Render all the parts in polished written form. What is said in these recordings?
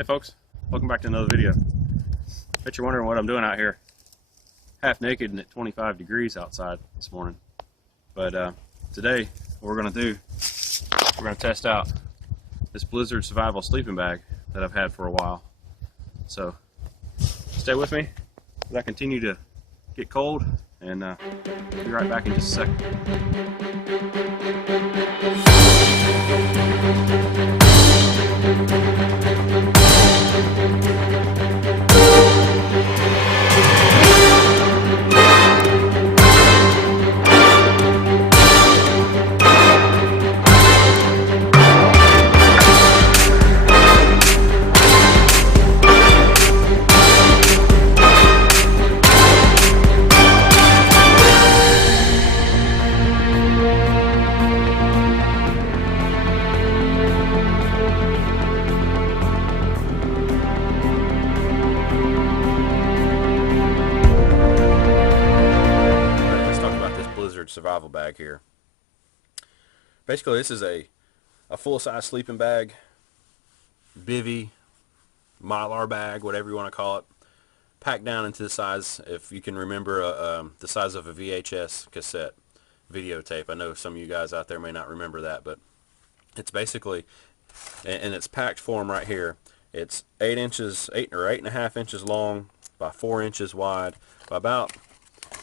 Hey folks, welcome back to another video. Bet you're wondering what I'm doing out here. Half naked and at 25 degrees outside this morning. But today, what we're going to do, we're going to test out this Blizzard Survival sleeping bag that I've had for a while. So, stay with me as I continue to get cold, and be right back in just a second. Survival bag here. Basically, this is a full-size sleeping bag, bivy, mylar bag, whatever you want to call it, packed down into the size, if you can remember, the size of a VHS cassette videotape. I know some of you guys out there may not remember that, but it's basically in its packed form right here. It's 8 or 8.5 inches long by 4 inches wide by about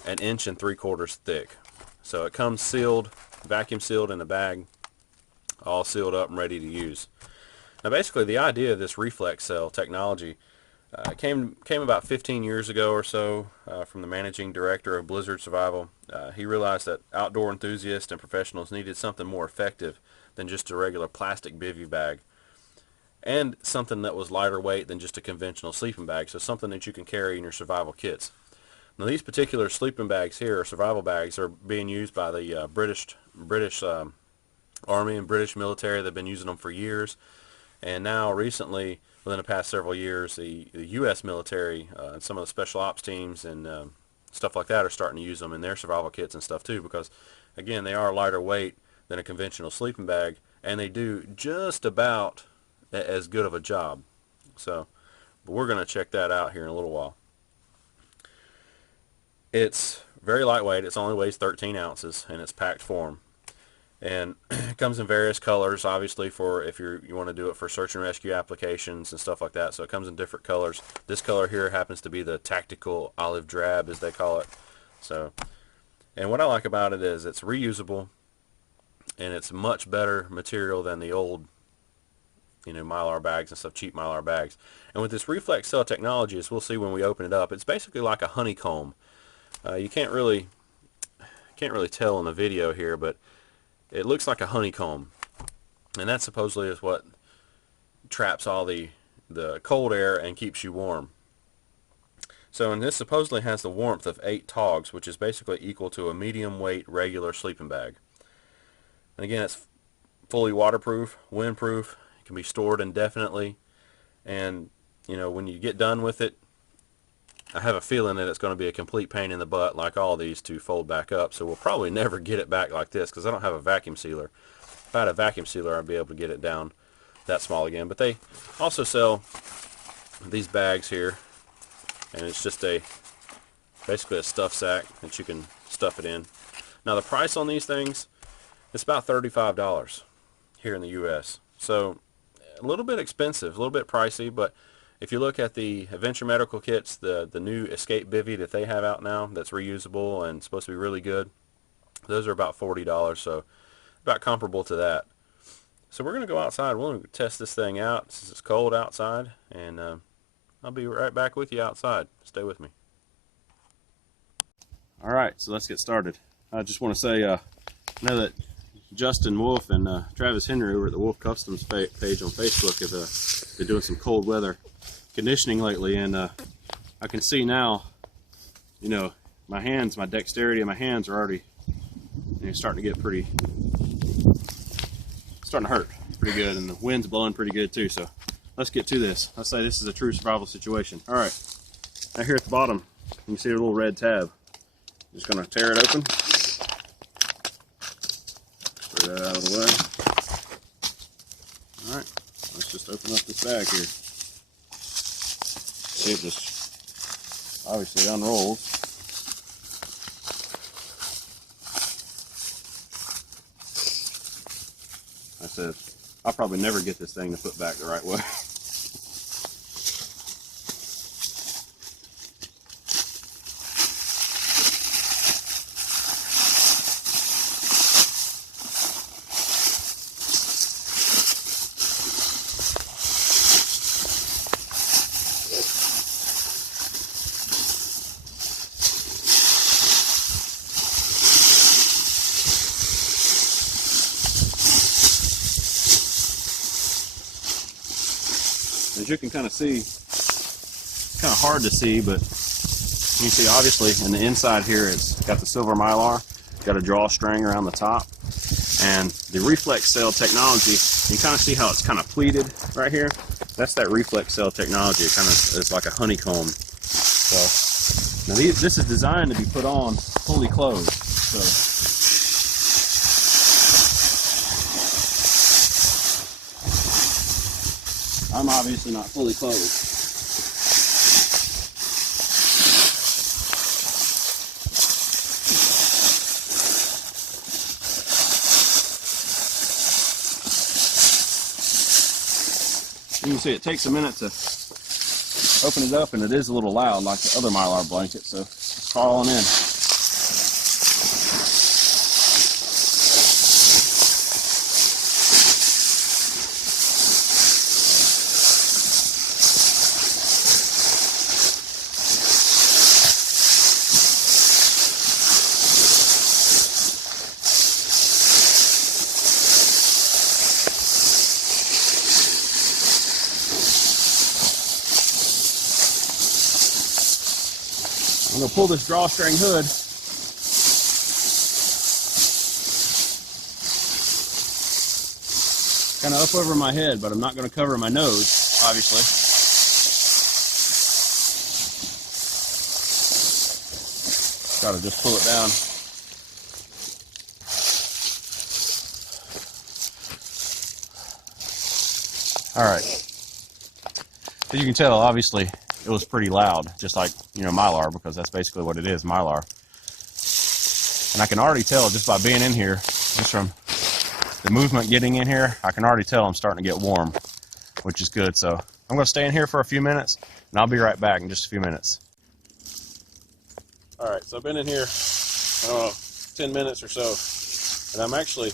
1 3/4 inches thick. So it comes sealed, vacuum sealed in the bag, all sealed up and ready to use. Now basically the idea of this Reflexcell technology came about 15 years ago or so from the managing director of Blizzard Survival. He realized that outdoor enthusiasts and professionals needed something more effective than just a regular plastic bivy bag, and something that was lighter weight than just a conventional sleeping bag, so something that you can carry in your survival kits. Now these particular sleeping bags here, or survival bags, are being used by the British Army and British military. They've been using them for years, and now recently, within the past several years, the U.S. military and some of the special ops teams and stuff like that are starting to use them in their survival kits and stuff too, because again, they are lighter weight than a conventional sleeping bag, and they do just about as good of a job. So, but we're going to check that out here in a little while. It's very lightweight. It only weighs 13 ounces in its packed form, and it comes in various colors, obviously, for if you want to do it for search and rescue applications and stuff like that. So it comes in different colors. This color here happens to be the tactical olive drab, as they call it. So, and what I like about it is it's reusable, and it's much better material than the old, mylar bags and stuff, cheap mylar bags. And with this Reflexcell technology, as we'll see when we open it up, it's basically like a honeycomb. You can't really tell in the video here, but it looks like a honeycomb, and that supposedly is what traps all the cold air and keeps you warm. So, and this supposedly has the warmth of 8 togs, which is basically equal to a medium weight regular sleeping bag. And again, it's fully waterproof, windproof. It can be stored indefinitely, and when you get done with it, I have a feeling that it's going to be a complete pain in the butt, like all these, to fold back up. So we'll probably never get it back like this, because I don't have a vacuum sealer. If I had a vacuum sealer, I'd be able to get it down that small again. But they also sell these bags here, and it's just basically a stuff sack that you can stuff it in. Now the price on these things, it's about $35 here in the U.S. So a little bit expensive, a little bit pricey, but if you look at the Adventure Medical kits, the new Escape Bivy that they have out now that's reusable and supposed to be really good, those are about $40, so about comparable to that. So we're going to go outside. We're going to test this thing out since it's cold outside, and I'll be right back with you outside. Stay with me. Alright, so let's get started. I just want to say, I know that Justin Wolf and Travis Henry over at the Wolf Customs page on Facebook have been doing some cold weather conditioning lately, and I can see now, my hands, my dexterity of my hands are already starting to get starting to hurt pretty good, and the wind's blowing pretty good too. So let's get to this. Let's say this is a true survival situation. All right, now here at the bottom, you can see a little red tab. I'm just going to tear it open. Get that out of the way. Alright, let's just open up this bag here. See, it just obviously unrolls. I said, I'll probably never get this thing to put back the right way. As you can kind of see, it's kind of hard to see, but you see obviously in the inside here it's got the silver mylar, got a drawstring around the top, and the Reflexcell technology, you kind of see how it's kind of pleated right here. That's that Reflexcell technology. It kind of is like a honeycomb. So now this is designed to be put on fully closed. So I'm obviously not fully closed. You can see it takes a minute to open it up, and it is a little loud like the other Mylar blanket, so it's crawling in. I'm going to pull this drawstring hood. Kind of up over my head, but I'm not going to cover my nose, obviously. Got to just pull it down. All right. As you can tell, obviously, it was pretty loud, just like, you know, Mylar, because that's basically what it is, Mylar. And I can already tell just by being in here, just from the movement getting in here, I can already tell I'm starting to get warm, which is good. So I'm going to stay in here for a few minutes, and I'll be right back in just a few minutes. All right, so I've been in here, I don't know, 10 minutes or so, and I'm actually,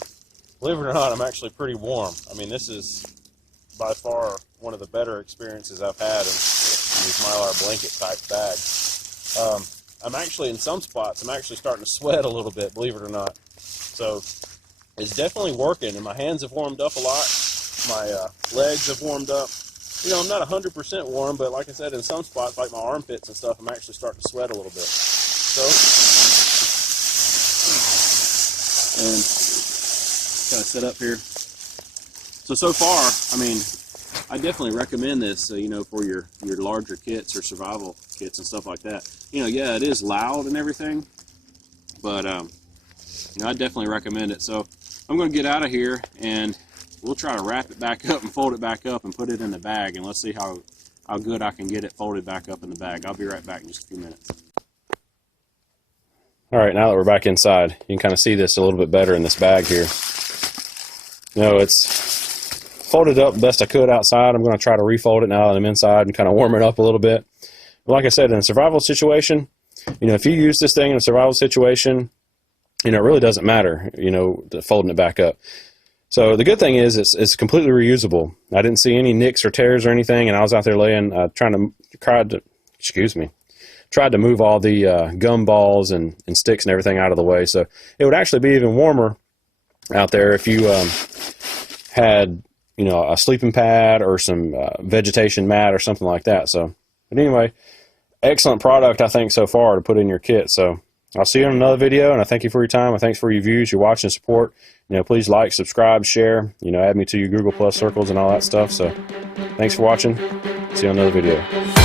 believe it or not, I'm actually pretty warm. I mean, this is by far one of the better experiences I've had in these Mylar blanket type bags. I'm actually, in some spots, I'm actually starting to sweat a little bit, believe it or not. So it's definitely working, and my hands have warmed up a lot. My legs have warmed up. You know, I'm not 100% warm, but like I said, in some spots, like my armpits and stuff, I'm actually starting to sweat a little bit. So, and kind of set up here. So far, I mean, I definitely recommend this, you know, for your larger kits or survival kits and stuff like that. You know, yeah, it is loud and everything, but, you know, I definitely recommend it. So I'm going to get out of here, and we'll try to wrap it back up and fold it back up and put it in the bag, and let's see how good I can get it folded back up in the bag. I'll be right back in just a few minutes. All right, now that we're back inside, you can kind of see this a little bit better in this bag here. You know, it's folded up best I could outside. I'm going to try to refold it now that I'm inside and kind of warm it up a little bit. But like I said, in a survival situation, you know, if you use this thing in a survival situation, you know, it really doesn't matter, you know, folding it back up. So the good thing is it's completely reusable. I didn't see any nicks or tears or anything, and I was out there laying, tried to move all the gum balls and sticks and everything out of the way. So it would actually be even warmer out there if you had, you know, a sleeping pad or some vegetation mat or something like that. So, but anyway, excellent product, I think, so far to put in your kit. So I'll see you in another video, and I thank you for your time. I thanks for your views, your watching, support. You know, please like, subscribe, share, you know, add me to your Google Plus circles and all that stuff. So thanks for watching. See you on another video.